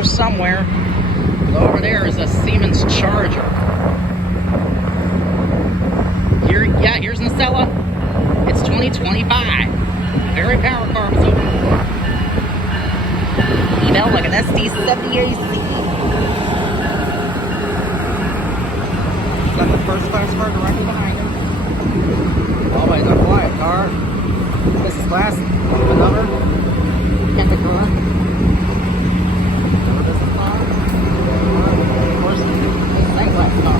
here somewhere. But over there is a Siemens Charger. Here, yeah, here's an Acela. It's 2025. Very power car. So email like an SD70AC. Got the first class car directly behind him. Always a quiet car. Business class, another. Get the car. Another business class. Of course, the same class car.